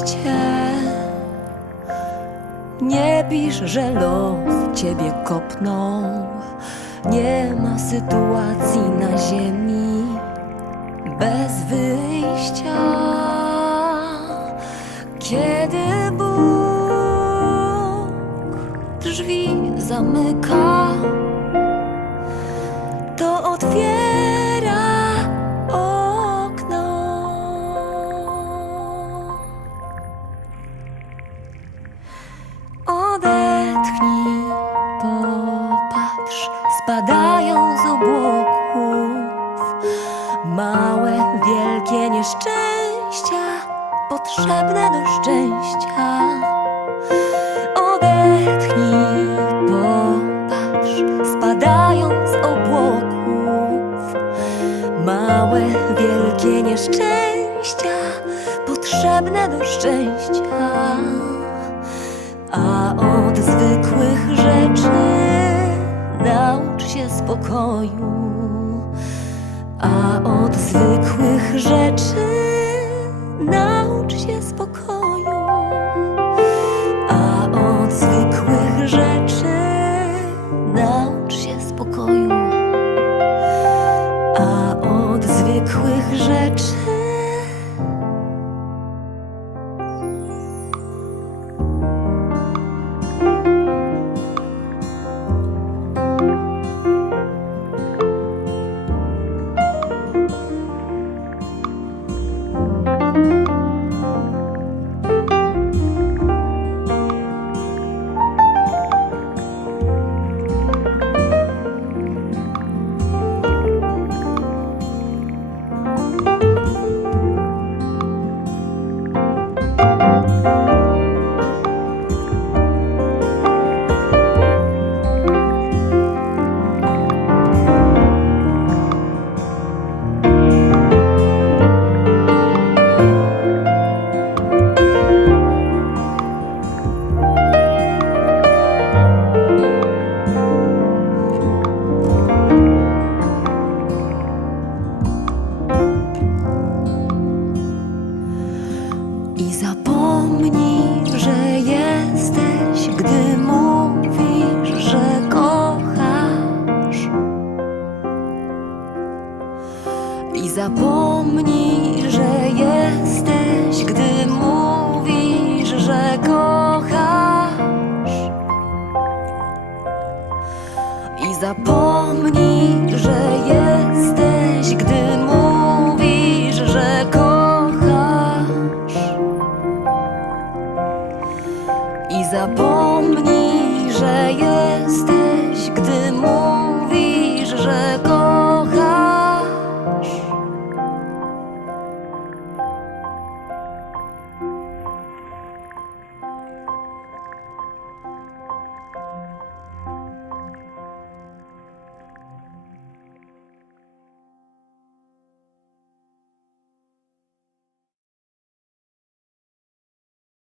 wyjście. Nie pisz, że los ciebie kopnął. Nie ma sytuacji na ziemi bez wyjścia. Kiedy Bóg drzwi zamyka, to otwiera okno. Odetchnij, popatrz, spadają z obłoków małe, wielkie nieszczęścia, potrzebne do szczęścia. Odetchnij, popatrz, spadają z obłoków małe, wielkie nieszczęścia, potrzebne do szczęścia. A od zwykłych rzeczy naucz się spokoju. A od zwykłych rzeczy naucz się spokoju. A od zwykłych rzeczy naucz się spokoju. A od zwykłych rzeczy i zapomnij, że jesteś, gdy mówisz, że kochasz. I zapomnij, że jesteś, gdy mówisz, że kochasz. I zapomnij, że jesteś, gdy mówisz, że kochasz. I zapomnij, że jesteś, gdy mówisz, że kochasz.